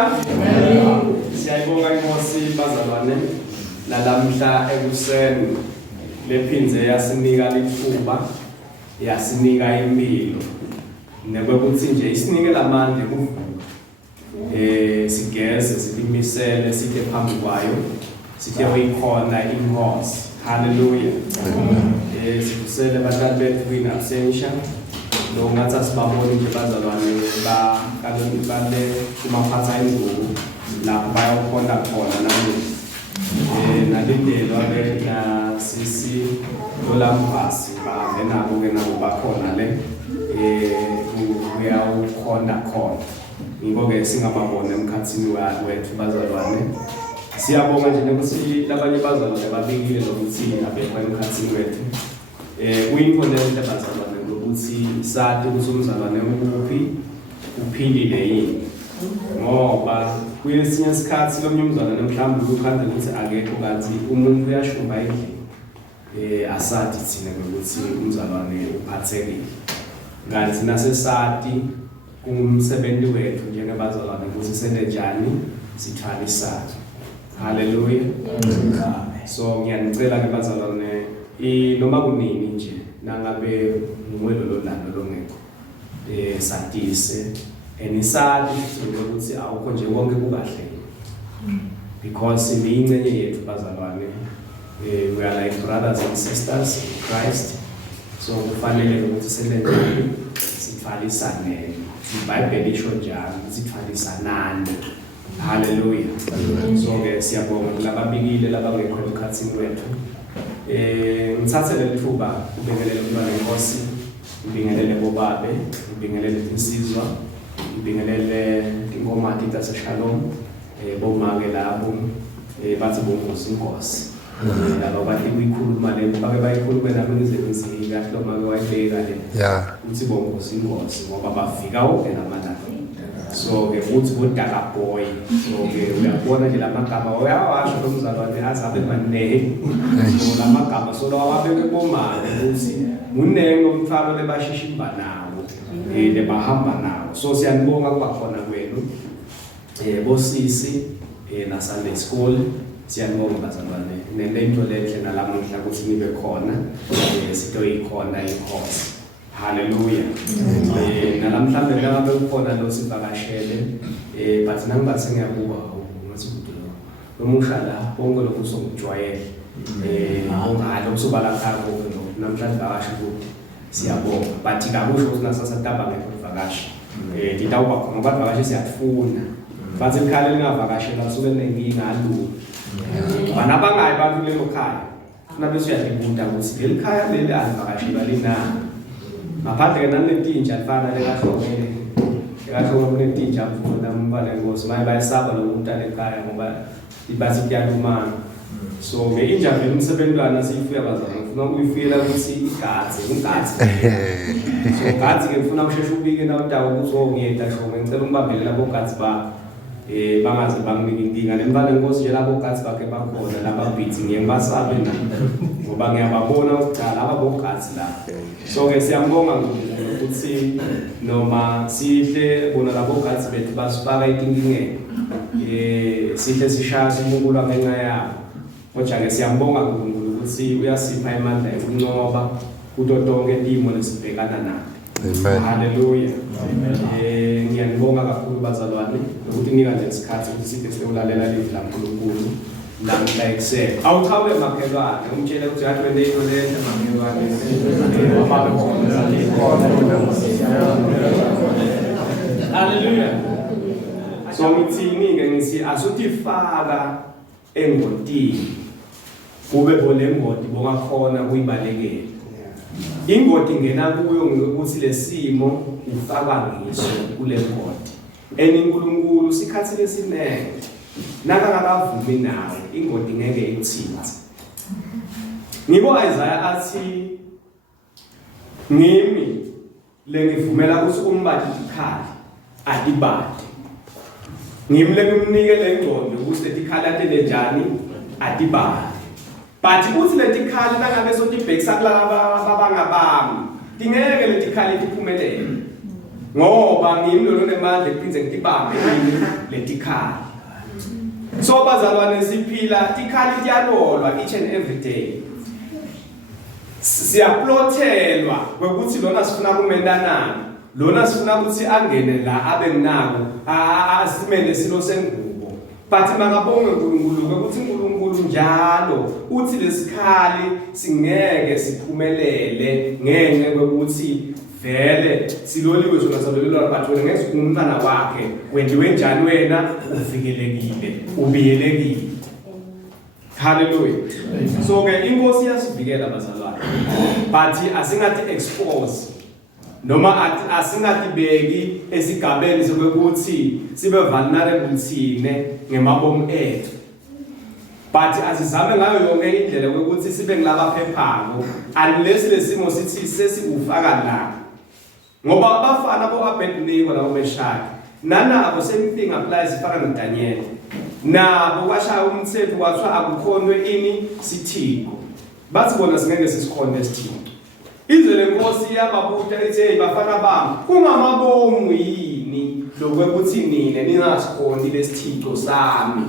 Hallelujah. Siyayibonga inkosi bazalwane nalamhla ekuseni lephinze yasinika lithuba yasinika impilo nekuthi nje isinike lamandla kuvuka sigeze sibimisele sithe phambi kwayo sithe uyikhona inkosi. Hallelujah. Sivusele bathathu bethu in absentia lo ngathi asibabone nje bazalwane kaloni bale kumaphatha ingubo lapho bayokhona khona namuhla nalindelwa ke na sisi lolamvasi bahambe nabo ke nabo bakhona le uyawukhona khona ngiko ke singababona emkhathini wethu bazalwane. Siyabonga nje nokuthi labanye bazalwane babikile lokuthi abekho emkhathini wethu kuyinto lento bazalwane ukuthi sathi ukuthi umzalwane ukuphi uphilile yini ngoba kuyesinye isikhathi lo mnyumzalwane mhlawumbe ukhanda ukuthi akekho kanti umuntu uyashumba endlini asathi thina ukuthi umzalwane uphathekile kanti nasesati kumsebenzi wethu njengebazalwane ukuthi senenjani sithwala isathu. Hallelujah. So ngiyanicela ke bazalwane noma kunini nje nangabe ngumwelo lolando longekho satise enisadi ukuthi awukho nje konke kukahle because imingcenye yethu bazalwane we are like brothers and sisters in Christ. So kufanele ukuthi senenjani sithwalisane iBhayibheli isho njalo sithwalisanane. Hallelujah. So ke siyabonga lababikile labangekho emkhathini wethu ngithathe lethuba ubingelele umntwana inkosi ubingelele bobabe ubingelele insizwa ubingelele ingomati taseShalom bomake labo bathi bonkosi inkosi laba bathi kuyikhuluma le bake bayikhuluma nami ngizenzile kahle lo make wayibeka le uthi bonkosi inkosi ngoba bafika wonke namandla. So ke uthi bodaka boy so ke uyabona nje lamagama uyawasho nomzalwane azabe manene so lamagama so lawa babeke bomali ukuthi munene nomthalo lebashishimba nawo lebahamba nawo. So siyanibonga kuba khona kwenu bosisi na Sunday school siyanibonga bazalwane nento lenhle nalamuhla ukuthi nibe khona sitoyikhona inkosi. Hallelujah. Nalamhlanje ngabe ukhona lo sivakashele but nangathi ngiyabuka ngathi lo musha la bonke lokhu sokujwayela ongalo kusobala khako namhlanje vakasha ukuthi siyabonga but kakusho ukuthi nasasataba ngekuvakasha ngitawuba khona ngoba vakasha siyafuna bathi ikhaya lingavakashela kusuke nenkinga alu bana bangayi bantu lelo khaya funa bese uyalibuta ukuthi leli khaya leli alivakashela lina maphathe nanetinja lifana lekahlongwe kunetinja mfuna umbane ngosi maye bayasaba lo muntu alekhaya ngoba ibathi kuyalumana. So ke injalo umsebentwana siyifuya bazalwane ufuna ukuyifika ukuthi igatsi so gatsi ke ufuna usheshe ubike nawundawo kuzongiyeda shongwe ngicela umbambele labo gatsi ba bangaze banginike inkinga lembane inkosi nje labo gatsi bakhe bakhona lababhithi ngiyebasabe ngoba ngiyababona ukucala ababogatsi la. So ke siyambonga ukuthi noma sihle bona labo gatsi bethu basifaka inkingeni sihle sishaya uNkulunkulu ngenxa yabo kodwa ke siyambonga uNkulunkulu ukuthi uyasipha imandla yokunqoba kuto tonke intimo lesibhekana nazo. Amen. Hallelujah. Ngiyanibonga kakhulu bazalwane ukuthi nika lesikhathi ukuthi sithe sewulalela live la uNkulunkulu namhla ekuseni awuchawe makhelwane umtshele ukuthi athi wena into lento makhelwane amabe khona. Hallelujah. So ngithini ke ngithi asuthi faka engotini kube bolengoti bongakhona kuyibalekela ingoti ngena kuyo ngokuthi lesimo ufaka ngiso kule ngoti eNkulunkulu sikhathi lesinene nakangakavumi nawe ingoti ngeke ikuthinte. Ngibo Isaiah athi ngimi lengivumela ukuthi umbadi ikhali adibade ngimi lengimnike lengqondo ukuthi letikhali atenjani adibade but uthi letikhali nangabe sotibhekisa kulaba abangabami tingeke letikhali tiphumelele ngoba ngimi lo nemandla ekuphindze ngitibambe yini letikhali. So bazalwane siphila tikhali tiyalolwa each and every day. Siyaplothelwa ukuthi lona sifuna kumendanana, lona sifuna ukuthi angene la abe nginako asimele silo sengubo. But mangabonge uNkulunkulu ukuthi uNkulunkulu njalo uthi lesikhali singeke siphumelele ngenxa yokuthi vele siloliwe sona salolelwa but wena ngeke umntana wakhe wendiwe njani wena uvikelekile ubiyelekile. Hallelujah. So ke inkosi yasivikela bazalwane. But asingathi expose noma asingathi beki esigabeni sokuthi sibe vulnerable thine ngemabomu ethu. But asizame ngayo yonke indlela ukuthi sibe ngilaba phephayo unless lesimo sithi sesiufaka la. Ngoba abafana boAbednego naboMeshaki nanabo same thing applies ifana noDaniel. Nabo kwashaya umthetho kwathiwa akukhonwe ini sithiko. Bathi bona singeke sisikhonde sithiko. Ize lenkosi yababuta ithi hey bafana bami kungamabomu yini lokuthi nina ningasikhoni lesithixo sami.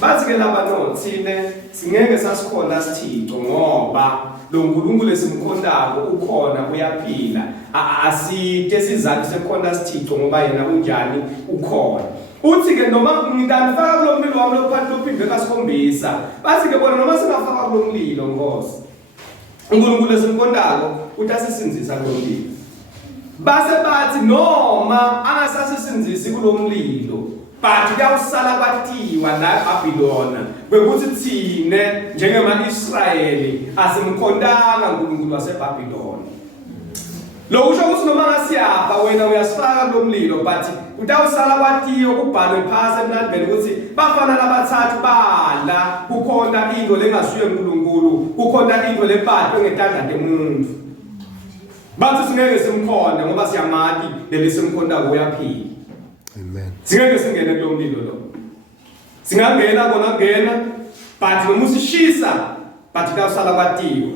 Bathi ke laba no thine singeke sasikhona sithixo ngoba lo nkulunkulu lesimkhondako ukhona uyaphila. Aside sizathu sekhona sithixo ngoba yena unjani ukhona. Uthi ke noma ngikanifaka kulo mlilo wami lophakathi lophindwe kasikhombisa. Bathi ke bona noma singafaka kulo mlilo Nkosi. uNkulunkulu lesimkhondako utasisinzisa kulo mlilo. Base bathi noma angasasisinzisi kulo mlilo. But kuyawusala kwatiwa la eBhabhilona kwekuthi thine njengema-Israyeli asimkhondanga uNkulunkulu waseBhabhilona. Lo usho ukuthi noma ngasiyafa wena uyasifaka kulo mlilo but utawusala kwatiwa kubhalwe phasi emlandweni ukuthi bafana labathathu bala kukhona into lengasuye uNkulunkulu kukhona into lephathwe ngetandla temuntu. Bathi singeke simkhonde ngoba siyamati lelisimkhonda uyaphila. Amen. Singeke singene kulo mlilo lo. Singangena kona kungena but noma usishisa but kuyasala kwatiwa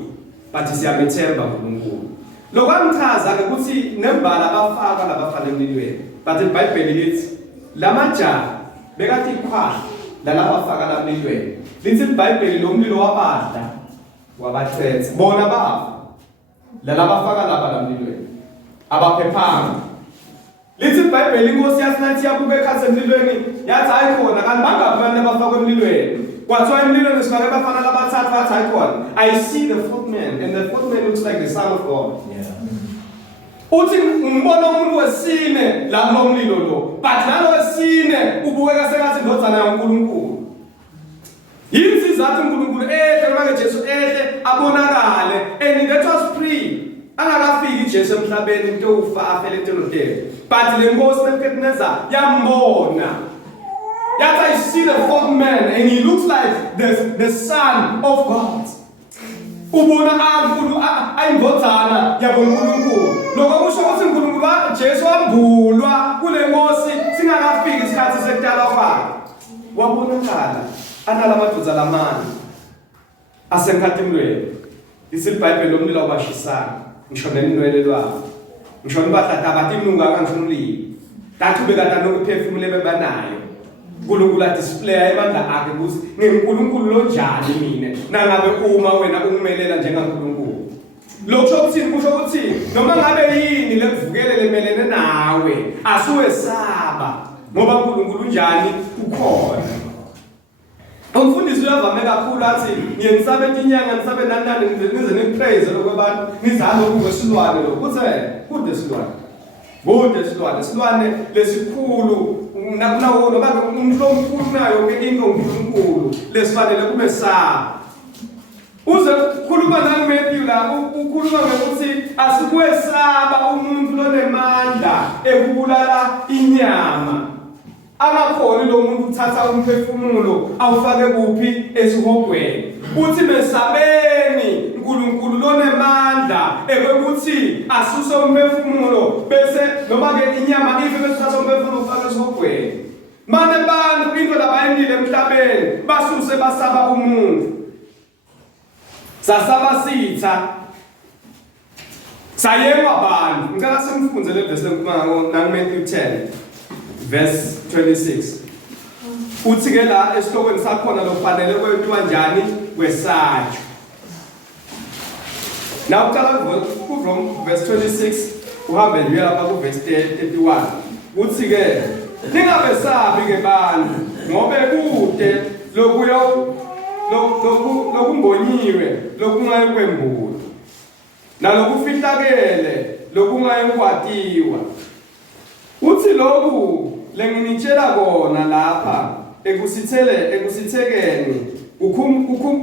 but siyamethemba uNkulunkulu. Lokwangichaza ke ukuthi nembala abafaka labafana emlilweni. But iBhayibheli lithi lamajaha bekathi ikhwahla lalabafaka la emlilweni. Lithi iBhayibheli lo mlilo wabadla wabathethe bona bafa. Lalabafaka lapha la emlilweni abaphephanga. Lithi iBhayibheli inkosi yasinathi yabuke ekhathe emlilweni yathi ayikhona kanti bangaphi abafaka emlilweni. Kwathiwa emlilweni sifake abafana labathathu bathi ayikhona. I see the fourth man and the fourth man looks like the son of God. Uthi ngibona umuntu wesine la kulo mlilo lo but nalo wesine ubukeka sengathi indodana yaNkulunkulu. Yini sizathu uNkulunkulu ehle noma ke Jesu ehle abonakale and that was free. Angakafiki Jesu emhlabeni into ufa afele entelotele. But le nkosi Nebukadnezar yambona. Yathi I see the fourth man and he looks like the son of God. Ubona ankulu ayindodana yaboNkulunkulu. Lokho kusho ukuthi uNkulunkulu Jesu wambulwa kule nkosi singakafiki isikhathi sekudala kwakhe. Wabonakala anala madoda lamani asemkhathimlweni. Lithi iBhayibheli lomlilo wabashisana. Ngisho nenwelelwa. Ngisho nibahlata bathi imnungu akangihlulile. Dathi bekade nokuphefumula bebanayo. uNkulunkulu adisplay amandla akhe ukuthi ngiNkulunkulu lo njani mina nangabe uma wena ungimelela njengaNkulunkulu. Lokho okuthini kusho ukuthi noma ngabe yini lekuvukele lemelene nawe asuwesaba ngoba uNkulunkulu njani ukhona. Umfundisi uyavame kakhulu athi ngiyensabe inyanga ngisabe nanani ngize ngipraise lokwabantu ngizalo kungesilwane lo kuthe kude silwane. Kude silwane lesikhulu nakunawo noba umuntu omkhulu nayo ke into uNkulunkulu lesifanele kube saba. Uze ukukhuluma naMatthew la ukukhuluma ngokuthi asikwesaba umuntu lonemandla ekubulala inyama. Amakholi lo muntu uthatha umphefumulo awufake kuphi esihogweni. Uthi mesabeni uNkulunkulu lonemandla ekwekuthi asuse umphefumulo bese noma ke inyama ife bese uthatha umphefumulo ufake esihogweni. Manje abantu into labayendile emhlabeni basuse basaba umuntu. Sasaba sayema abantu ngicela simfunze le verse lenkulumo na Matthew 10 verse 26 uthi ke la esihlokweni sakhona lokufanele kwethiwa njani kwesathu. Now from verse 26 uhambe nje lapha ku verse 31 uthi ke ningabesabi ke bantu ngobe kude lokungonyiwe lokungayekwengulo nalokufihlakele lokungayekwatiwa uthi lokhu lenginitshela kona lapha ekusithekeni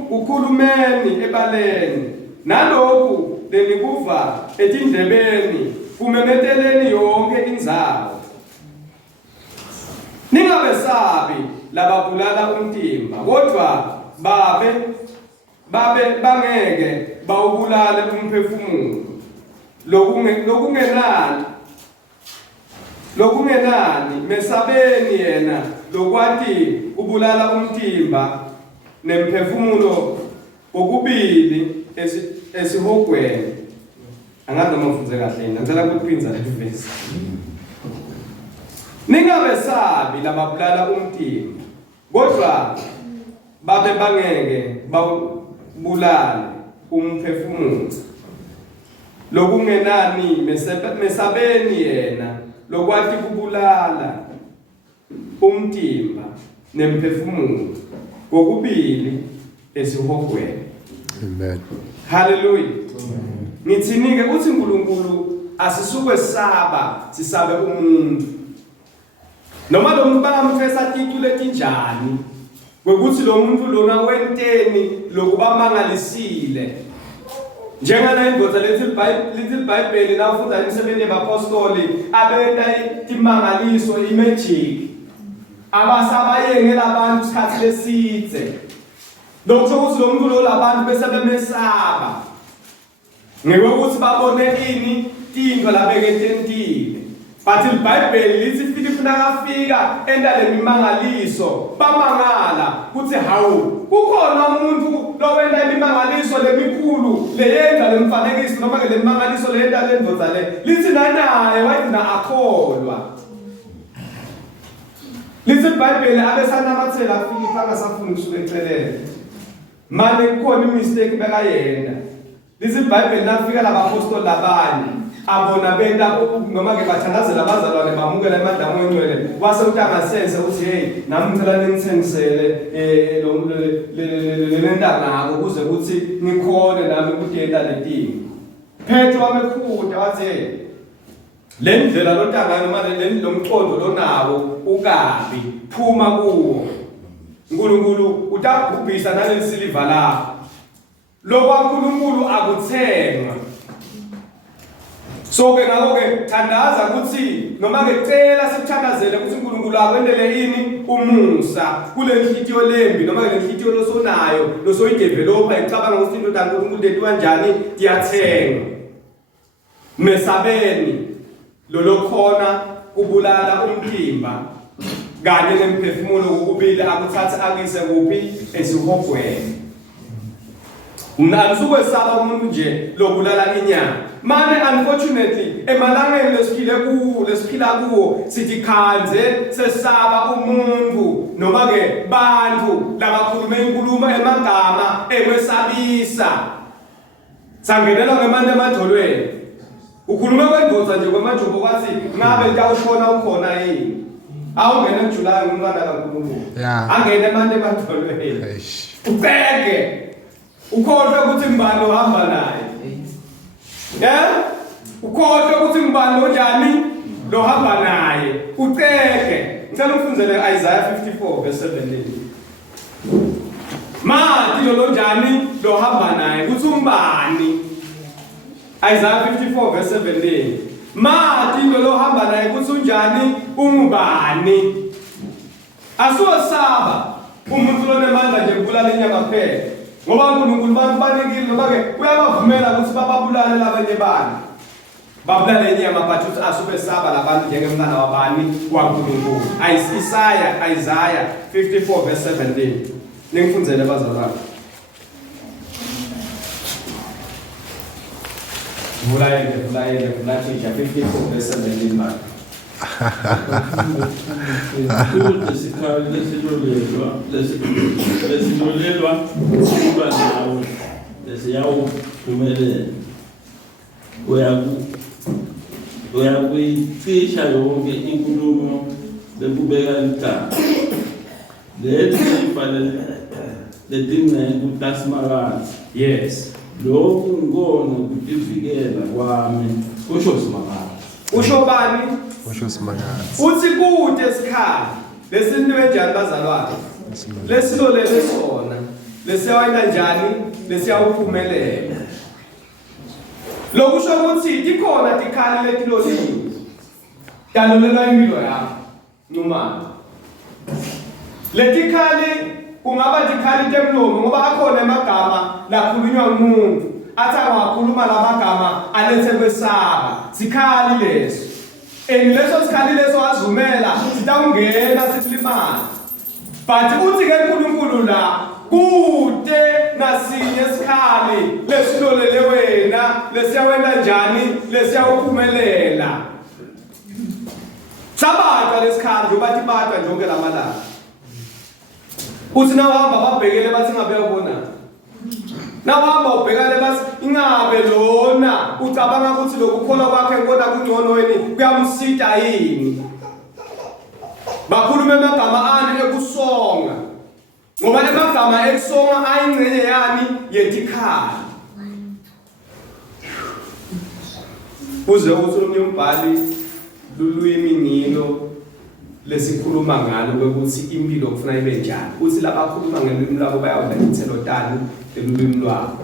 ukhulumeni ebaleni nalokhu lenikuva etindlebeni kumemeteleni yonke indzawo. Ningabesabi lababulala umtimba kodwa bangeke bawubulale umphefumulo lokungenani mesabeni yena lokwati ubulala umtimba nemphefumulo kokubili esihogweni. Angazi noma ufunze kahle ngicela ukuphinza le verse. Ningabesabi lababulala umtimba kodwa bangeke bawubulale umphefumulo lokungenani mesabeni yena lokwati kubulala umtimba nemphefumulo kokubili esihogweni. Amen. Hallelujah. Ngithinike uthi uNkulunkulu asisuke saba sisabe umuntu. Noma lo muntu bangamfesa titu letinjani kwekuthi lo muntu lona wenteni lokubamangalisile. Njengana indvodza lethi iBhayibheli nawufunda imisebenzi yabapostoli abenta imangaliso imagic abasabayengela abantu isikhathi lesidze. Lokho ukuthi lo muntu lo labantu bese bemesaba ngeke ukuthi babone ini tinto labeketentile. But iBhayibheli lithi Philip nakafika endale imangaliso bamangala kuthi hawu kukhona umuntu lowenda imangaliso lemikhulu leyenza lemfanekiso noma ke lemangaliso leyenda lendvodza le lithi naye wayina akholwa. Lithi iBhayibheli abesanamathela Philip angasafuni ukusuka eceleni manje kukhona imistake bekayenda. Lithi iBhayibheli nafika labapostoli labanye abona benda noma ke bathandazela abazalwane bamukela emadamo engcwele wase utangasense uthi hey nami ngicela ningithengisele le lenta nako ukuze ukuthi ngikhone nami ukuyenda letinto. Petro wamekhuda wathi hey le ndlela lotangana manje lomcondo lonawo ukabi phuma kuwo. uNkulunkulu utabhubhisa nalesiliva lapho lokwa uNkulunkulu akuthenga. So ke ngakho ke thandaza ukuthi noma ke cela sithandazele ukuthi uNkulunkulu akwendele ini umusa kule nhliziyo lembi noma ke nhliziyo losonayo losoyidevelopa icabanga ukuthi into kaNkulunkulu lento kanjani diyathenga. Mesabeni lolokhona kubulala umtimba kanye nemphefumulo kokubili akuthatha akise kuphi esihogweni. Mnanisuke saba umuntu nje lobulala inyama. Mane unfortunately emalangeni lesiphila kuwo sithi khanze sesaba umuntu noma ke bantu labakhuluma inkulumo emagama ekwesabisa. Sangenelwa ngemande emadolweni. Ukhuluma kwendvodza nje kwemajobo kwathi ngabe utawushona ukhona yini. Awungena eJulayi umntwana kaNkulunkulu. Angene emande emadolweni. Uceke. Ukhohlwe ukuthi ngibani ohamba naye. Ukhohlwe ukuthi ngibani onjani lohamba naye. Uceke. Ngicela ufunzele Isaiah 54 verse 17. Mati lo njani lohamba naye ukuthi umbani. Isaiah 54 verse 17. Mati lo lohamba naye ukuthi unjani ungubani. Asosaba umuntu lonemandla nje kubulala inyama kuphela. Ngoba uNkulunkulu banikile noma ke uyabavumela ukuthi bababulale labanye abantu. Babulale inyama but asube saba labantu njengemntana wabani kwaNkulunkulu. Isaiah 54 verse 17. Ningifunzele bazalwane. vula teacher 54 verse 17 man. Sikhali Lesilolelwa Kulwa Nawe Lesiyawuphumelela uyakuyicisha yonke inkulumo lekubeka licala letingceke utasimakazi. Yes. Lokhu ngikona kutivikela kwami. Kusho simakazi. Usho bani? Usho simakazi. Uthi Kute Sikhali. Lesinto enjani bazalwane? Lesilolelwe sona. Lesiyawenda njani? Lesiyawuphumelela. Lokusho ukuthi ikhona tikhali letiloliwe. Talolelwa impilo yakho. Noma. Letikhali kungaba tikhali temlomo ngoba akhona emagama lakhulunywa ngumuntu athi angakhuluma lamagama alethe kwesaba. Sikhali leso. Leso sikhali leso azumela sitawungena sikulimala. But uthi ke uNkulunkulu la Kute nasinye sikhali lesilolele wena lesiyawenda njani lesiyawuphumelela. Sabatwa lesikhali njengoba tibatwa njonke lamalanga. Uthi nawahamba babhekele bathi ngabe uyabona. Nawahamba ubhekale bathi ingabe lona ucabanga ukuthi lokukholwa kwakhe kodwa kungcono weni kuyamsita yini. Bakhuluma amagama ani ekusonga. Ngoba amagama ekusonga ayingcenye yani yetikhali. Uze uthi umbhali lulwimi ngilo lesikhuluma ngalo ukuthi impilo kufuna ibe njani. Uthi labakhuluma ngelimi lwabo bayawudla ithelo tani elulwimi lwabo.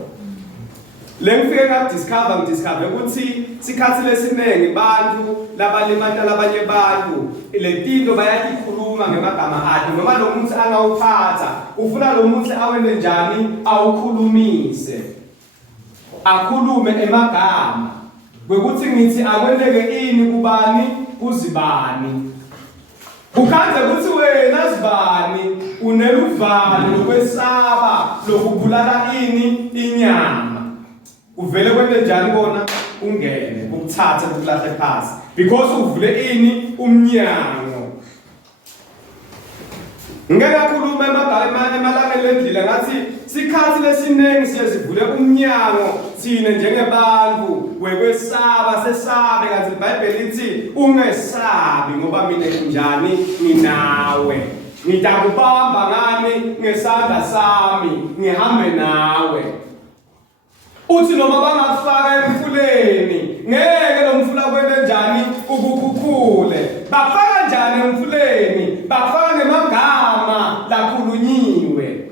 Lengifike ngidiscover ukuthi sikhathi lesinenge bantu labalimata labanye bantu letinto bayayikhuluma ngemagama akhe noma lo muntu angawuphatha ufuna lo muntu awende njani awukhulumise akhulume emagama kwekuthi ngithi akwendeke ini kubani kuzibani ukhanze ukuthi wena zibani uneluvalo lokwesaba lokubulala ini inyama uvele kwende njani kona ungene ukuthatha ukulahle phansi because uvule ini umnyango. Ngeke akhulume emagama emalanga lendlela ngathi sikhathi lesinengi siyazivule umnyango thina njengebantu wekwesaba sesabe kanti iBhayibheli lithi ungesabi ngoba mina njani nginawe ngitakubamba ngani ngesandla sami ngihambe nawe. Uthi noma bangafaka emfuleni ngeke lo mfula kwende njani ukukhukhule bafaka njani emfuleni bafaka ngemagama lakhulunyiwe.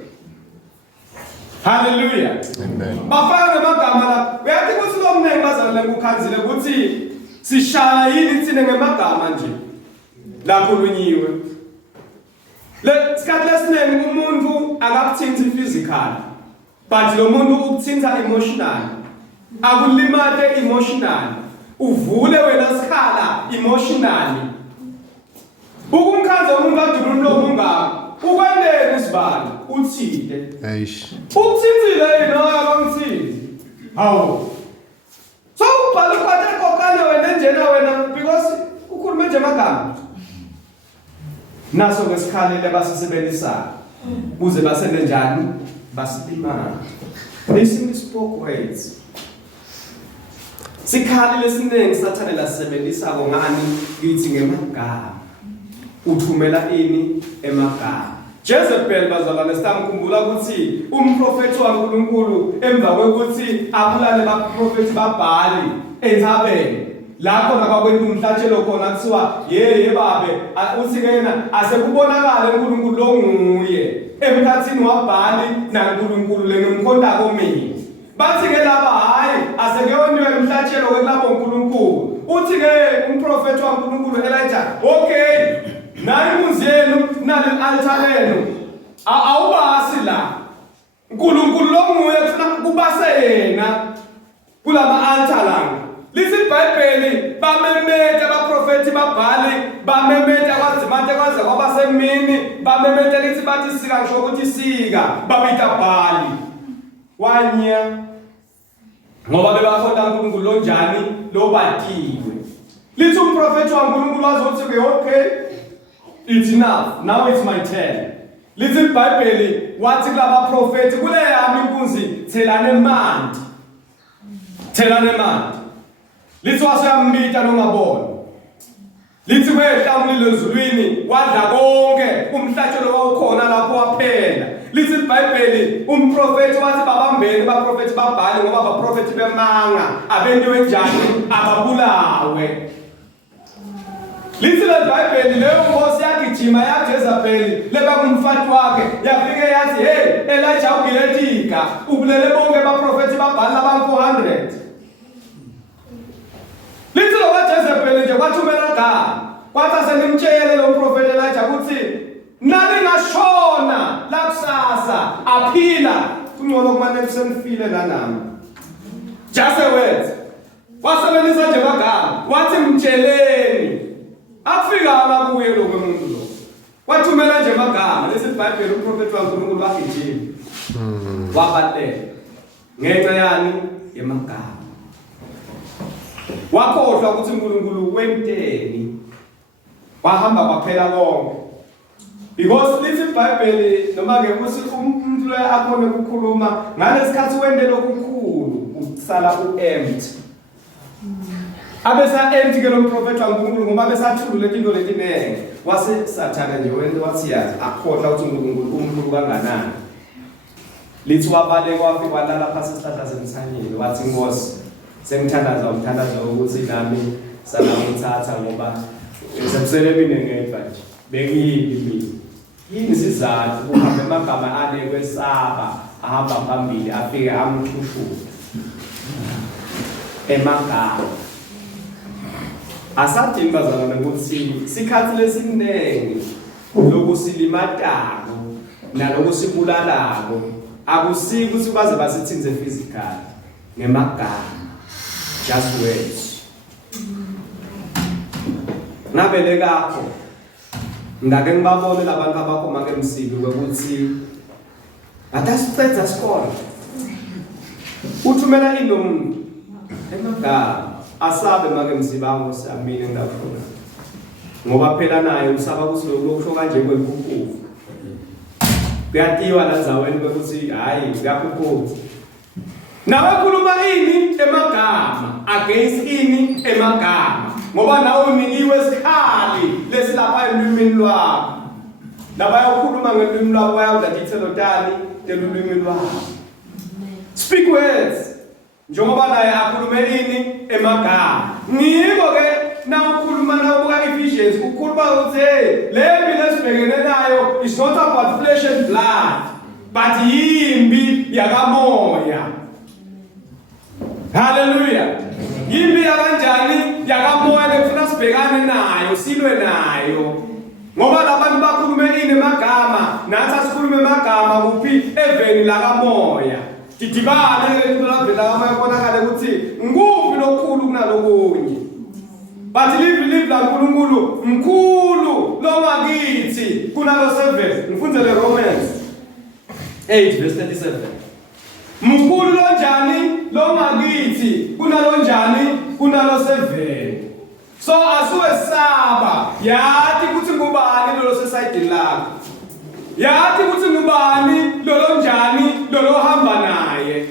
Hallelujah. Amen. Bafaka ngemagama la uyathi ukuthi lo mnene bazalwane kukhanzile ukuthi sishaya yini thina ngemagama nje lakhulunyiwe. Lesikhathi lesinenge umuntu akakuthinti physical but lo muntu ukuthinta emotional. Akulimate emotional. Uvule wena sikhala emotionally. Ukumkhanza umuntu adulula umngaka. Ukwendeni isibani uthile. Eish. Ukuthintile yena akangithinti. Hawu. So ubhala ukhathe kokane wena njena wena because ukhuluma nje amagama. Naso ngesikhalile basisebenzisa. Uze basende njani? Basilimala. Listen spoke words. Sikhali lesinengi sathane lasebenzisa ngani lithi ngemagama. Uthumela ini emagama. Jezebel bazalwane sitamkhumbula ukuthi umprofeti waNkulunkulu emva kwekuthi abulale baprofeti babhali eThabeni lapho nabakwenda umhlatshelo khona kuthiwa ye babe uthi kena asekubonakala uNkulunkulu lo nguye emkhathini wabhali naNkulunkulu lengemkhonda komini. Bathi ke laba hayi asekuyoniwe umhlatshelo kwelabo uNkulunkulu. Uthi ke umprofeti waNkulunkulu Elijah okay nayi imunzi yenu nale altarenu awubasi la uNkulunkulu lo nguye kufuna kubase yena kulama altar. Lithi iBhayibheli bamemeta abaprofeti babhali bamemeta kwazimate kwaze kwaba semini bamemeta lithi bathi sika ngisho ukuthi sika babita bhali wanya ngoba bebakhona uNkulunkulu lonjani lobatiwe. Lithi umprofeti waNkulunkulu wazothi okay, it's enough, now it's my turn. Lithi iBhayibheli wathi kulaba profeti kule yami inkunzi thelane emanti. Thelane emanti. Lithi waseyambita nongabona. Lithi kwehla umlilo ezulwini wadla konke umhlatshelo wawukhona lapho waphela. Lithi iBhayibheli umprofeti wathi babambeni baprofeti babhale ngoba abaprofeti bemanga abentiwe njani ababulawe. Lithi leBhayibheli leyo nkosi yagijima yaJezebeli leba kumfati wakhe yafike yathi hey Elijah ugiletika ubulele bonke abaprofeti babhali abantu 400. Lithi lo kaJezebeli nje kwathumela gama kwathi asenimtshele lo mprofeti Elijah ukuthi nani ngashona la kusasa aphila kungcono kumane kusenifile nanami. Just a word. Wasebenzisa nje magama wathi mtsheleni afika amabuye lo kwemuntu lo. Wathumela nje magama lesi iBhayibheli umprofeti waNkulunkulu wagijima. Wabatela. Ngenxa yani yemagama. Wakhohlwa ukuthi uNkulunkulu wenteni. Wahamba kwaphela konke. Because lithi iBhayibheli noma ke kuthi umuntu lo akhona ukukhuluma ngalesikhathi wende lokukhulu usala uempty. Abesa empty ke lo mprofeti waNkulunkulu ngoba besathulule into letinenge. Wase sathana nje wende wathi yazi akhohlwa ukuthi uNkulunkulu umkhulu kanganani. Lithi wabale kwafika walala phansi isihlahla semthanyelo wathi Nkosi sengithandaza umthandazo ukuthi nami sana ngithatha ngoba sekusele mina ngedwa nje bekuyini mina yini sizathu ukuhamba amagama ane kwesaba ahamba phambili afike amthushuka emagama asathi bazalwane ukuthi sikhathi lesinenge lokusilimatako nalokusibulalako akusiki ukuthi baze basithinze physical ngemagama just words. Ngabele kakho ngake ngibabone labantu abakho make emsiki ukuthi atasiceda sikole uthumela inomuntu emagama asabe make emsibango samine ngafuna ngoba phela naye usaba ukuthi lokusho kanje kwempuphu kuyatiwa la zaweni ukuthi hayi kuyaphuphuza. Nawe khuluma ini emagama against ini emagama ngoba nawe unikiwe Sikhali lesilapha elwimini lwakho. Nabayokhuluma ngelwimi lwakho bayawuza dithelo tani telulwimi lwakho. Speak words njengoba naye akhulume ini emagama. Ngiko ke nawukhuluma nawubuka Ephesians ukhuluma ukuthi le mpilo esibhekene nayo is not about flesh and blood but yimbi yakamoya. Hallelujah. Yimbi yakanjani yakamoya lekufuna sibhekane nayo silwe nayo. Ngoba labantu bakhulume ini emagama nathi asikhulume emagama kuphi eveni lakamoya. Didibane lekulabela kamoya konakale ukuthi nguphi lokhulu kunalokunye. But live la uNkulunkulu mkhulu lo ngakithi kunalo 7. Ngifundele Romans 8 verse 37. Mkhulu lonjani lo ngakithi kunalo njani kunalo 7. So asuwesaba yathi ukuthi ngubani lo society lakho. Yathi ukuthi ngubani lo njani lo hamba naye.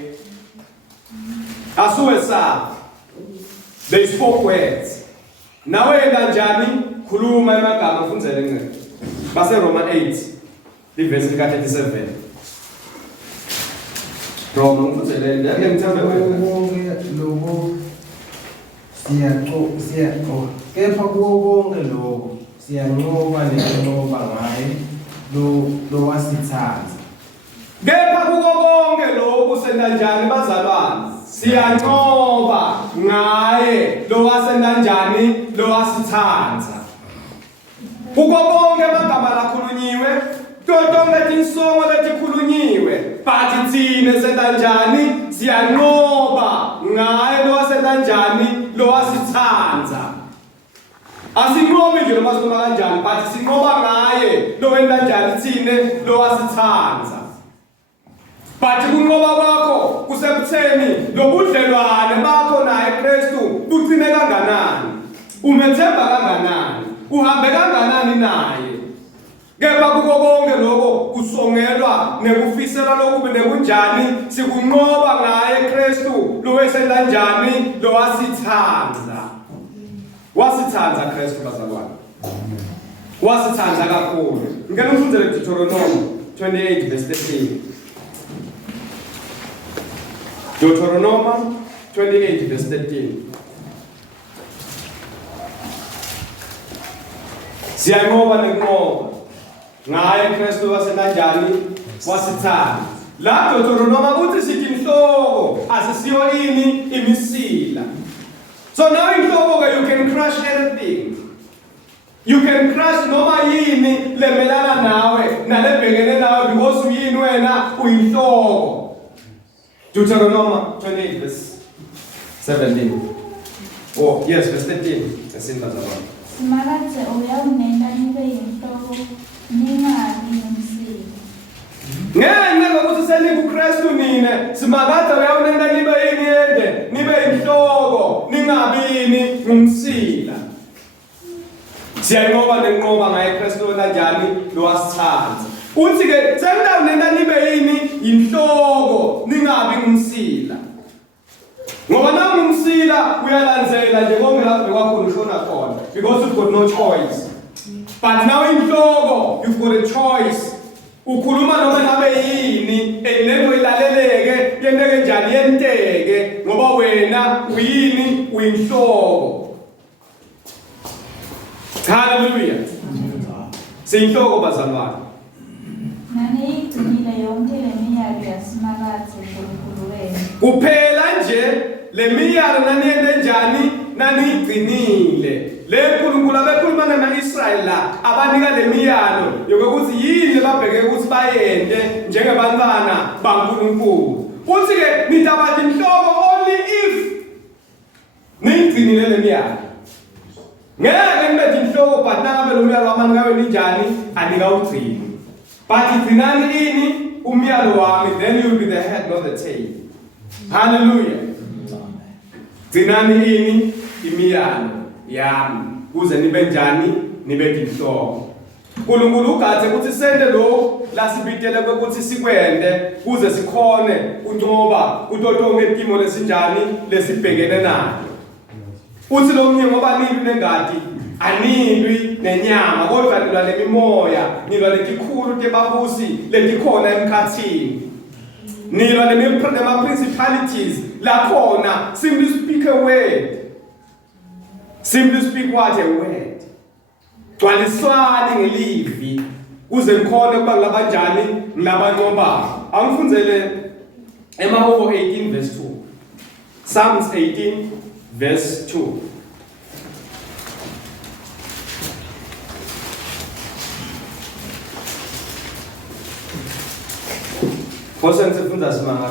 Asuwesaba. They spoke words. Nawe kanjani khuluma emagama ufundzele ngene. Base Roma 8 verse 37. Roma ufundzele ngiyamthemba wonke lokho siyaxoxa kepha kuwo konke lokho siyanqoba nenqoba ngaye lo wasithatha. Kepha kuwo konke lokho sendanjani bazalwane siyanqoba ngaye lo wasendanjani lo wasithatha. Kuko konke amagama lakhulunyiwe tonke letinsongo letikhulunyiwe but thina sendanjani siyanqoba ngaye lo wasendanjani lo wasithatha. Asinqobi nje noma sikhuluma kanjani but sinqoba ngaye lo wendanjani thina lo wasithatha. But kunqoba kwakho kusekutheni lobudlelwane bakho naye Kristu bucine kanganani, umethemba kanganani, uhambe kanganani naye. Kepha kuko konke lokho kusongelwa nekufisela lokuba nekunjani sikunqoba ngaye Kristu lo esendanjani lo wasithanza Kristu bazalwane. Wasithanza kakhulu. Ngeke ngifundele Deuteronomy 28 verse 13. Deuteronomy 28 verse 13. Siyanqoba nekunqoba ngaye Kristu wasendanjani wasithatha. La Deuteronomy uthi sithi inhloko asisiyo ini imisila. So now inhloko you can crush anything. You can crush noma yini lemelana nawe nalebhekene nawe because uyini wena uyinhloko. Deuteronomy 28 verse 17. Oh yes, verse 13. Asinda zabona. Simalathe uyawunenda nibe yinhloko ningabi nomsila. Ngenxa yokuthi senikuKristu nine simakade uyawunenda nibe yini yende nibe yinhloko ningabini ngumsila. Siyanqoba nenqoba ngaye Kristu kanjani lo wasithatha. Uthi ke senidawunenda nibe yini yinhloko ningabi ngumsila. Ngoba nawe ngumsila uyalandzela nje konke lapho bekwakho ushona khona because you've got no choice. But now inhloko you've got a choice. Ukhuluma noma ngabe yini elento ilaleleke yenteke njani yenteke ngoba wena uyini uyinhloko. Hallelujah. Siyinhloko bazalwane. Nani igcinile yonke lemiyalo yasimalathe uNkulunkulu wenu. Kuphela nje lemiyalo naniyende njani naniyigcinile. Le uNkulunkulu abekhuluma namaIsrayeli la abanika lemiyalo yokuthi yini babheke ukuthi bayende njengebantwana baNkulunkulu. Uthi ke nitabathi inhloko only if niyigcinile lemiyalo. Ngeke nibethi inhloko but nangabe lo myalo wami ngawe ninjani anikawugcini. But igcinani ini umyalo wami, then you will be the head not the tail. Hallelujah. Gcinani ini imiyalo yami kuze nibe njani nibe inhloko. uNkulunkulu ugathe ukuthi sende lo lasibitele ukuthi sikwende kuze sikhone uncoba utotonke itimo lesinjani lesibhekene nayo. Uthi lo mnye ngoba nini nengadi anilwi nenyama kodwa nilwa nemimoya, nilwa letikhulu tebabusi letikhona emkhathini. Nilwa nema-principalities lakhona. Simply speak a word. Simply speak what? A word. Gcwaliswane ngelivi kuze ngikhone ukuba ngilabanjani ngilabanqoba. Angifundzele Emahoko 18 verse 2. Psalms 18 verse 2. Kosa ngifunza simanga.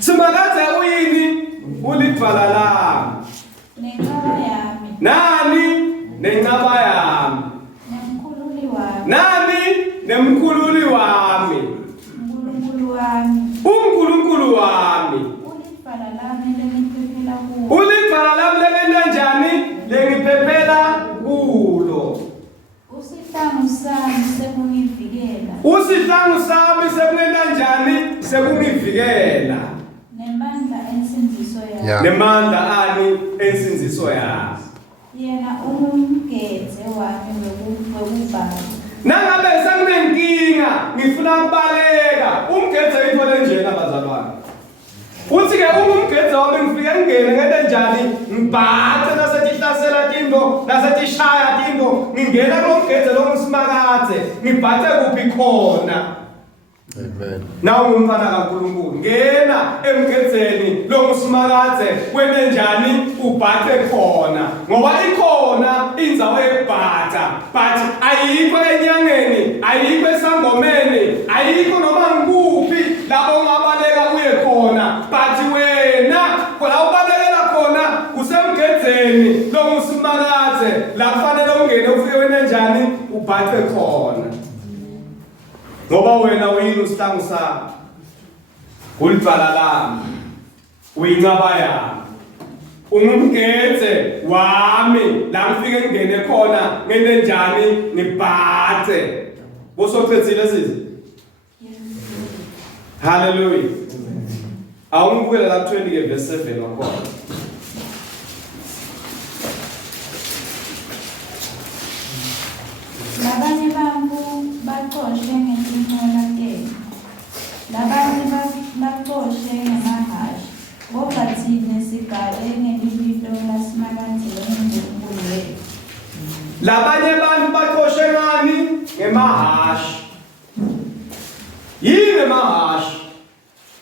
Simalathe uyini ulidwala lami. Nenqaba yami. Nani nenqaba yami. Nemkhululi wami. Nani nemkhululi wami. uNkulunkulu wami. uNkulunkulu wami. Ulidwala lami lengiphephela kulo. Ulidwala lami lengenjani lengiphephela kulo. Usihlangu sami sekungivikela. Usihlangu sami sekungenjani sekungivikela. Nemandla ensindiso yami. Yeah. Nemandla ani ensindiso yami. Yena ungumgeze wami wokubhala. Nangabe senginenkinga ngifuna ukubaleka umgeze into lenjena bazalwane. Uthi ke umgeze wami ngifike ngene ngene njani ngibhathe nasethihlasela tinto nasethishaya tinto ngingena kumgeze lo ngisimakathe ngibhathe kuphi khona. Amen. Nawe ngumfana kaNkulunkulu ngena emgezeni lo ngisimakathe kwene njani ubhathe khona ngoba ikhona indzawo yokubhatha but ayikho enyangeni ayikho esangomeni ayikho noma ngikuphi lapho ungabaleka uye khona but wena la ubalekela khona kusemgezeni lo ngisimakathe la kufanele ungene ufike wena njani ubhathe khona. ngoba wena uyini usihlangu sami ulibhala lami uyincaba yami ungumgeze wami la ngifike ngene khona ngene njani ngibhathe bosoqedile sizi hallelujah awungibukela la 20 ke verse 7 wakhona labanye bantu baqoshe ngezinqola ke labanye baqoshe ngamahhashi ngoba thina sigale ngelibito lasimakanzela uNkulunkulu wethu. labanye bantu baqoshe ngani ngemahashi yini mahashi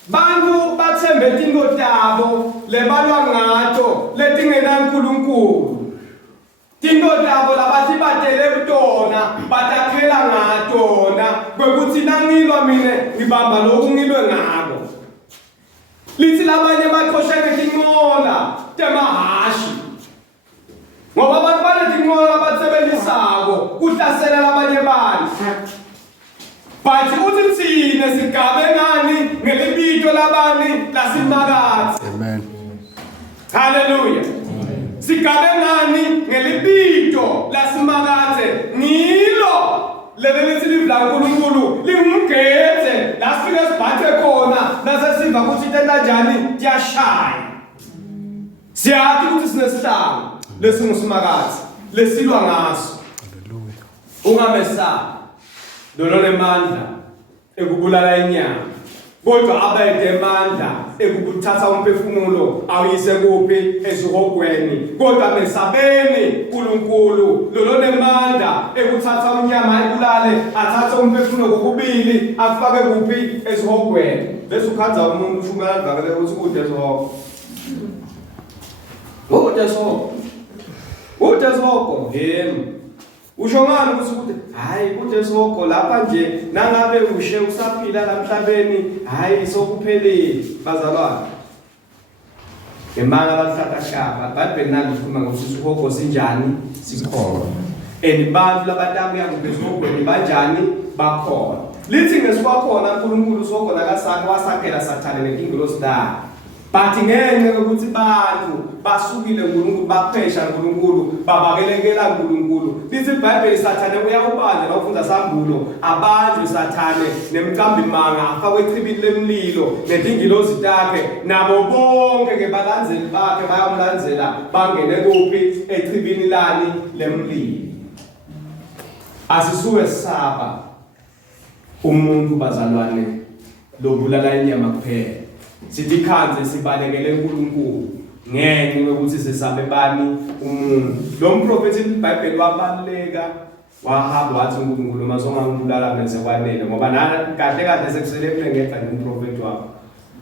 bantu bathembe tinto tabo lebalwa ngato letingena uNkulunkulu tinto tabo labathi batele kutona batakhela ngatona kwekuthi nangilwa mina ngibamba lokhu ngilwe ngako lithi labanye baqosheke tinqola temahashi ngoba abantu banetinqola batsebenzisako kuhlasela labanye bantu bathi uthi thina sigabe ngani ngelibito labani lasimakatsi Amen. hallelujah sigabe ngani ngelibito lasimakatsi ngilo lelelithi livla uNkulunkulu lingumgeze la sifike sibhathe khona nasesiva ukuthi tenta njani tiyashaya siyathi ukuthi sinesihlangu lesingusimakatsi lesilwa ngaso ungamesaba lonemandla ekubulala inyama kodwa abayede emandla ekubuthatha umphefumulo awuyise kuphi ezihogweni kodwa mesabeni uNkulunkulu lonemandla ekuthatha unyama ayibulale athathe umphefumulo kokubili afake kuphi ezihogweni bese ukhanza umuntu ushungana ngakele ukuthi kude ezihoko kude ezihoko yemi usho ngani ukuthi kude hayi kude ezihoko lapha nje nangabe ushe usaphila la emhlabeni hayi sokuphelile bazalwane ngemanga bahlakashaba baBhayibheli nalikhuluma ngokuthi isihoko sinjani sikhona bantu labatabuya ngezihogweni banjani bakhona lithi ngesikwakhona uNkulunkulu sokhona kasakhe wasakhela sathane nenkingilosi da bathi ngenxa yokuthi bantu basukile uNkulunkulu baphesha uNkulunkulu babakelekela uNkulunkulu lithi iBhayibheli sathane uyawubanda lawufunda sambulo abantu sathane nemqambi manga afakwe echibini lemlilo nezingilozi takhe nabo bonke ke balandzeli bakhe bayamlandzela bangene kuphi echibini lani lemlilo asisuke saba umuntu bazalwane lobulala inyama kuphela sithi khanze sibalekele uNkulunkulu ngenxa yokuthi sisabe bani umuntu lo mprofeti iBhayibheli wabaleka wahamba wathi uNkulunkulu mazonga ngibulala bese kwanele ngoba nana kahle kahle sekusele kulengetha umprofeti wakho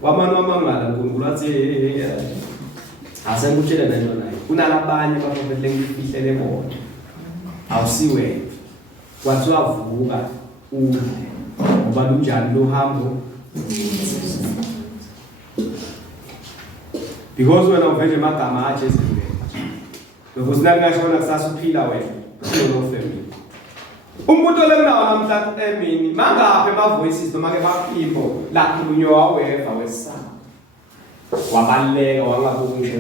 wamana wamangala uNkulunkulu athi asengutshela nento nayo kunalabanye abaprofeti lengifihlele bona awusiwe kwathi wavuka ngoba lunjani lo hambo because wena uveje amagama aJesu because nakashona kusasuphila wena no family umuntu olenawo namhla emini mangabe ama voices noma ke baphimbo la khulunywa waweva wesaba wabaleka wangabuki ngisho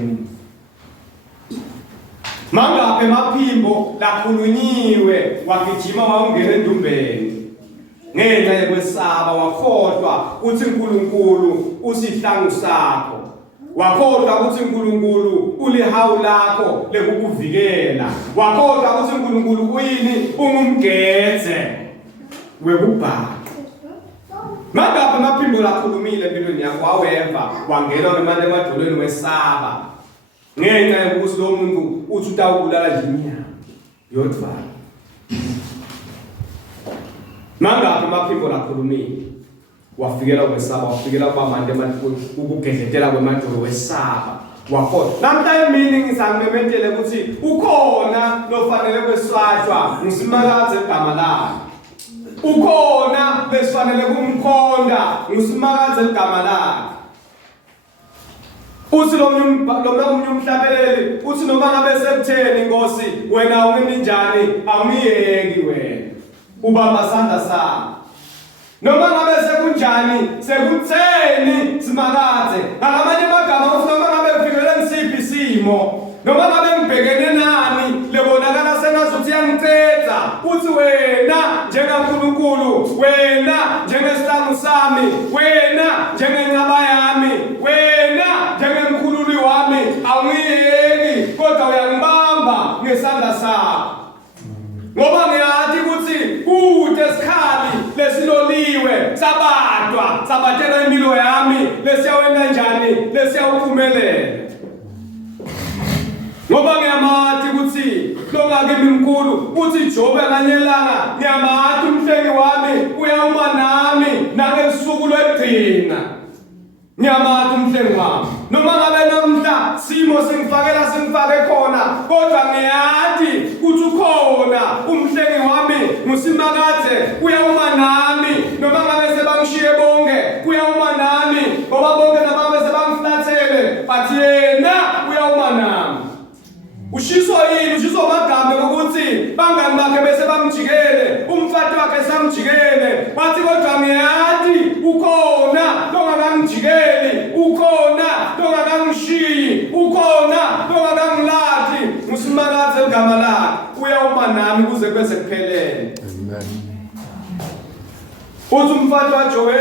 mangabe maphimbo la khulunyiwe wagijima wawungena endumbeni ngenxa yokwesaba wakhohlwa uthi uNkulunkulu usihlangu sakho wakhohlwa ukuthi uNkulunkulu ulihawu lakho lekukuvikela wakhohlwa ukuthi uNkulunkulu uyini ungumgeze wekubhaka mangabe amaphimbo lakhulumile empilweni yakho waweva wangena ngemanje emadolweni wesaba ngenxa yokuthi lo muntu uthi utawubulala nje inyama yodwa mangabe amaphimbo lakhulumile wafikela kwesaba wafikela kwamanje ukugedletela kwemadolo wesaba wakhohlwa namhla emini ngisangimemetele ukuthi ukhona lofanele kweswatshwa ngusimakatsi egama lakhe ukhona besifanele kumkhonda ngusimakatsi egama lakhe uthi lo munye umhlabeleli uthi noma ngabe sekutheni inkosi wena ungeni njani awungiyeki wena uba masanda sami Noma ngabe sekunjani, sekutheni simakathe. Ngamanye amagama uthi noma ngabe kufikele ngisiphi isimo, noma ngabe ngibhekene nani, lebonakala sengazuthi yangiqeda. Uthi wena njengaNkulunkulu, wena njengesihlangu sami, wena njengenqaba yami, wena njengemkhululi wami, awungiyeki kodwa uyangibamba ngesandla sakho. Ngoba ngiyathi ukuthi Kute Sikhali Lesilolelwa sabatshela impilo yami lesiyawena njani lesiyawuphumelela. Ngoba ngiyamathi ukuthi lo ngakimi mkhulu uthi Jobe nganyelanga ngiyamathi umhlengi wami uyawuma nami nangesuku lwegcina. Ngiyamathi umhlengi wami noma ngabe namhla simo singifake khona kodwa ngiyathi ukuthi ukhona umhlengi wami ngusimakathe uyawuma nami noma ngabe sebangishiye bonke uyawuma nami ngoba bonke nababe sebangiflathele but yena uyawuma nami. Ushiso yini ushiso amagama ukuthi bangani bakhe bese bamjikele umfati wakhe samjikele bathi kodwa ngiyathi ukhona longakangijikeli ukhona longakangishiyi ukhona longakangilathi ngusimakathe igama lakhe uyawuma nami kuze bese kuphelele. Amen. Uthi umfati waJobe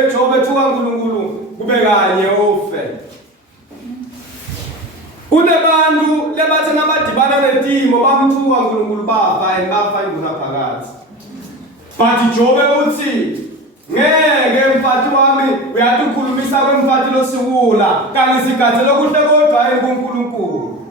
thuka uNkulunkulu kube kanye ofe. Kunebantu lebathi nabadibana netimo bamthuka uNkulunkulu bafa inguna phakathi. But Jobe uthi ngeke mfati wami uyathi ukhulumisa kwemfati losiwula kanti sigathe lokuhle kodwa kuNkulunkulu.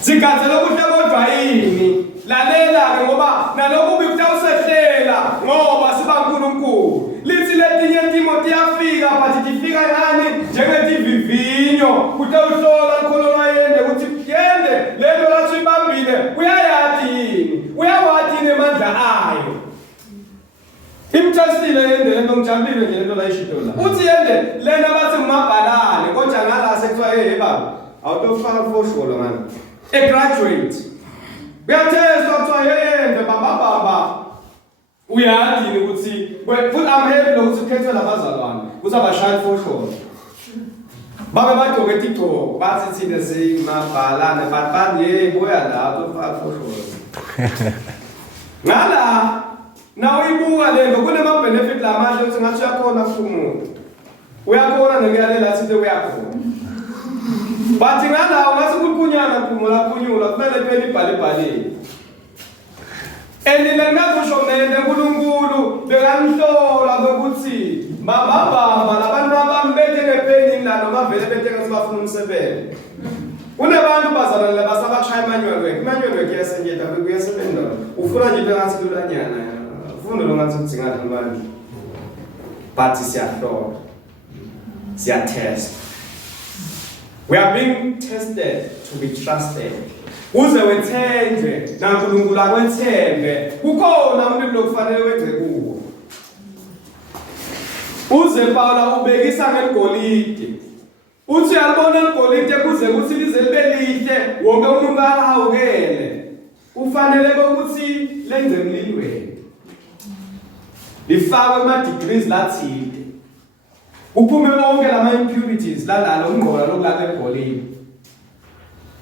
Sigathe lokuhle kodwa yini? Lalela ke ngoba nalokubi kutawusehlela ngoba siba uNkulunkulu. Lithi letinye intimo tiyafika but tifika ngani njengetivivinyo kutawuhlola nkholwa yende ukuthi yende lento lathi ibambile uyayathi yini uyawathi nemandla ayo. Imtrustile yende lento ngijambile nje lento la ishitola uthi yende lena bathi ngumabhalane kodwa ngala sekuthiwa hey baba awutofaka fosholo ngani a graduate uyathezwa kuthiwa yende baba uyathi ukuthi futhi amhebe lokuthi ukhethwe labazalwane ukuthi abashaya fosholo babe bagcoke igqoko bathi thina singabhalane but hey boya lapho fosholo ngala nawe ibuka lento kunema benefit lamahle ukuthi ngathi uyakhona umuntu uyakhona nokuyalela sithi uyakhona but ngala ungathi kukunyana phumula kunyula kumele phela ibhalebhaleni. Endile ngakusho mina uNkulunkulu bekangihlola ukuthi baba labantu abambethe ngepeni la noma vele bethe ngathi bafuna umsebenzi. Kunabantu bazalana labasabachaya imanyolo kuyasenyeta kuyasebenza. Ufuna nje bengathi lulanyana. Ufuna lo ngathi udzinga abantu. But siyahlola. Siyatest. We are being tested to be trusted. Uze wethenjwe naNkulunkulu akwethembe kukhona umuntu lokufanele wenze kuwo. Uze Paula ubekisa ngegolide uthi uyabona igolide kuze kuthi lize libe lihle wonke umuntu ahawukele ufanele ukuthi lenze mlilweni lifakwe ama degrees lathile uphume wonke lama impurities lalalo ungqola lokulaka egolide.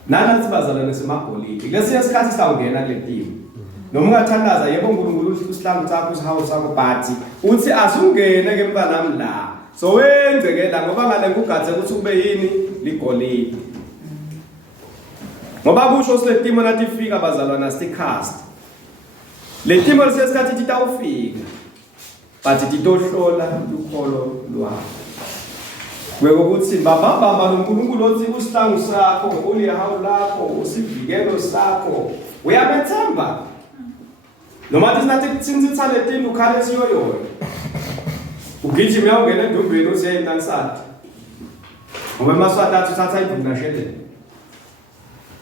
Nanathi bazalwane semagolide lesiya isikhathi sawungena kule team noma ungathandaza yebo uNkulunkulu usihlangu sakho usihawu sakho but uthi asungene ke mbanami la so wenze ke la ngoba ngale kugathe ukuthi kube yini ligolide ngoba kusho sile team nathi ifika bazalwana sicast le team lesikhathi titawufika but titohlola ukholo lwakho ukuthi baba uNkulunkulu othi usihlangu sakho ulihawu lakho usivikelo sakho uyabethemba noma tisinathi kutsintsa le tinto ukhale siyoyo ugijima uyawungena endumbeni usiyayina nsati ngoba maswati athi uthatha iduna shede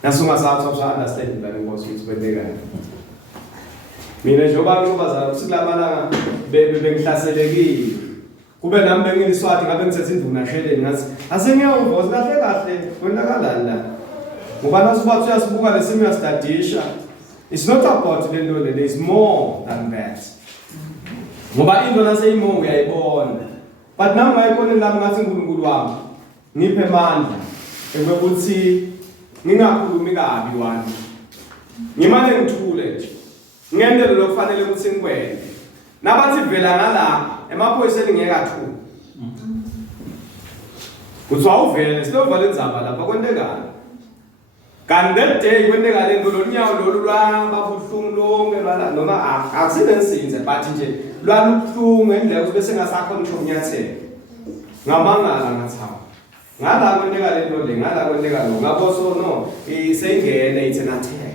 nasunga sakho understand la inkosi ukuthi bendekani mina njengoba ngibazana usiklamalanga bengihlaselekile kube nami bengiliswathi ngabe ngithethe induna shede ngathi asengiyawuvoza kahle kwenzakalani la ngoba nasubathi uyasibuka lesimo yastadisha. It's not about the there is more than that. ngoba into naseyimo uyayibona. But nami ngayibona lami ngathi uNkulunkulu wami ngiphe amandla ekuthi ngingakhulumi kabi wami. Ngimane ngithule nje. Ngendele lokufanele ukuthi ngikwenze. Nabathi vela ngala emaphoyiseni ngeke athume. Kuthi awuvele silovale indzaba lapha kwentekani. Kanti that day kwenteka lento lonyawo lolu lwababuhlungu lonke lwala noma akusinensinze but nje lwalubuhlungu ngendlela ukuthi bese ngasakhona ngisho ukunyathela. Ngamangala ngathawa. Ngala kwenteka lento le ngala kwenteka lo ngabo so no isengene itenatheke.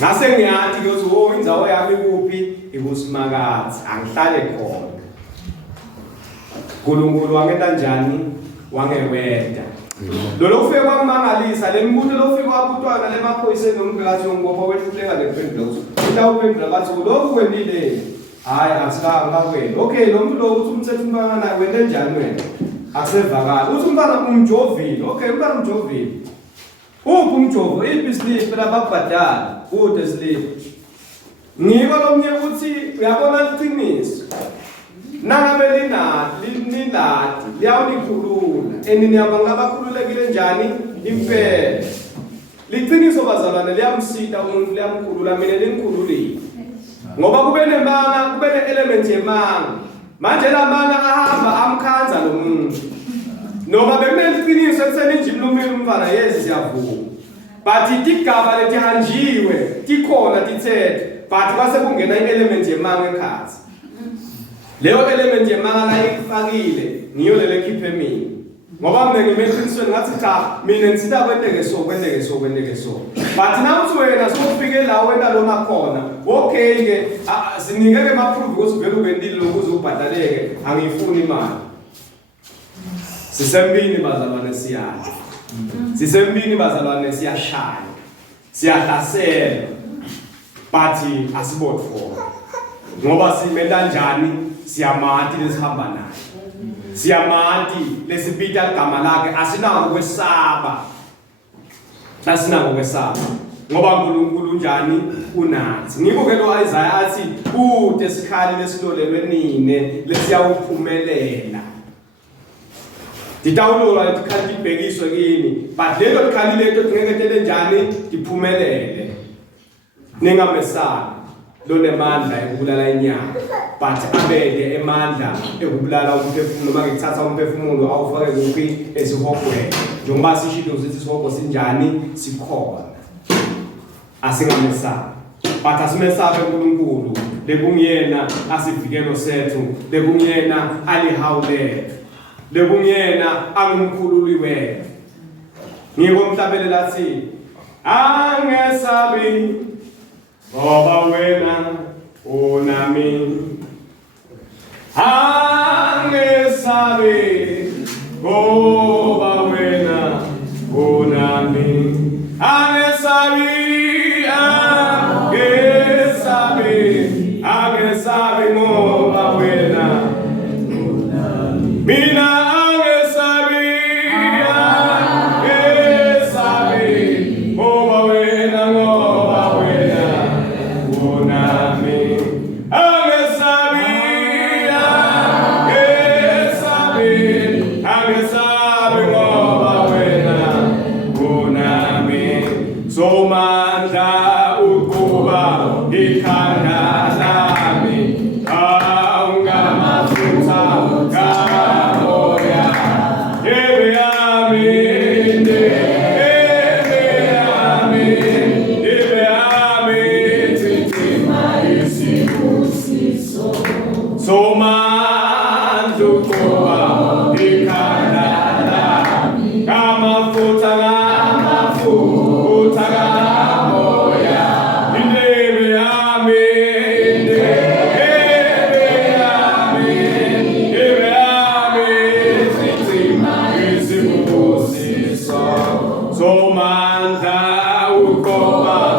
Ngase ngiyathi ukuthi indzawo yami kuphi ikusimakatsi angihlale khona. uNkulunkulu wangenta njani wangeweda. Lo ufike kwamangalisa lemibuzo lo ufike wabutwana lemaphoyiseni nomphakathi ngoba wehluleka lephendula ukuthi utawuphendula bathi lokhu kwendile hayi asikangakweni. Okay lo muntu lo uthi umthetho umfana naye wende njani wena akusevakala uthi umfana umjovile. Okay umfana umjovile uphi umjovo iphi slip lababhadala kude slip ngiko lomnye uthi uyabona liqiniso nangabe linati liyawunikhulula eniniyabantu abakhululekile njani impela liqiniso bazalwane liyamsita umuntu liyamkhulula mina lingikhululile ngoba kube nemanga kube ne-element yemanga manje lamanga ahamba amkhanza lo muntu noma bekuneliqiniso ekuseni nje mlumile umfana yezi siyavuma but igaba letihanjiwe tikhona tithethe but kwase kungena i-element yemanga ekhathi. Leyo element yemanga la ifakile ngiyo lele khiphe mina ngoba mina ngimeqinisweni ngathi cha mina ngitsita kwendeke so but nawuthi wena sokufike la wena lona khona okay ke siningeke ama-proof ukuthi vele ukwendile lokuze ubhadaleke angiyifuni imali. Sisembini bazalwane siyadla sisembini bazalwane siyashaya siyahlasela but asibotfo ngoba simenda njani siyamati lesihamba naye siyamati lesipita igama lakhe asinako ukwesaba ngoba uNkulunkulu njani unathi. Ngikho ke lo Isaiah athi Kute Sikhali Lesilolelwa nine Lesiyawuphumelela. Ditawulola likhali libhekiswe kini but lelo likhali leto ngeke tele njani diphumelele ningamesabi lonemandla ekubulala inyama but abede emandla ekubulala umphefumulo noma ngithatha umphefumulo awufake kuphi esihogweni njengoba sishilo ukuthi isihogo sinjani sikhona asingamesabi but asimesabe uNkulunkulu lekungiyena asivikelo sethu lekungiyena alihawule lekungiyena angumkhululi wethu. Ngiko mhlabelela lathi angesabi ngoba wena unami angesabi ngoba wena unami angesabi ngoba wena unami mina Somanda ukoma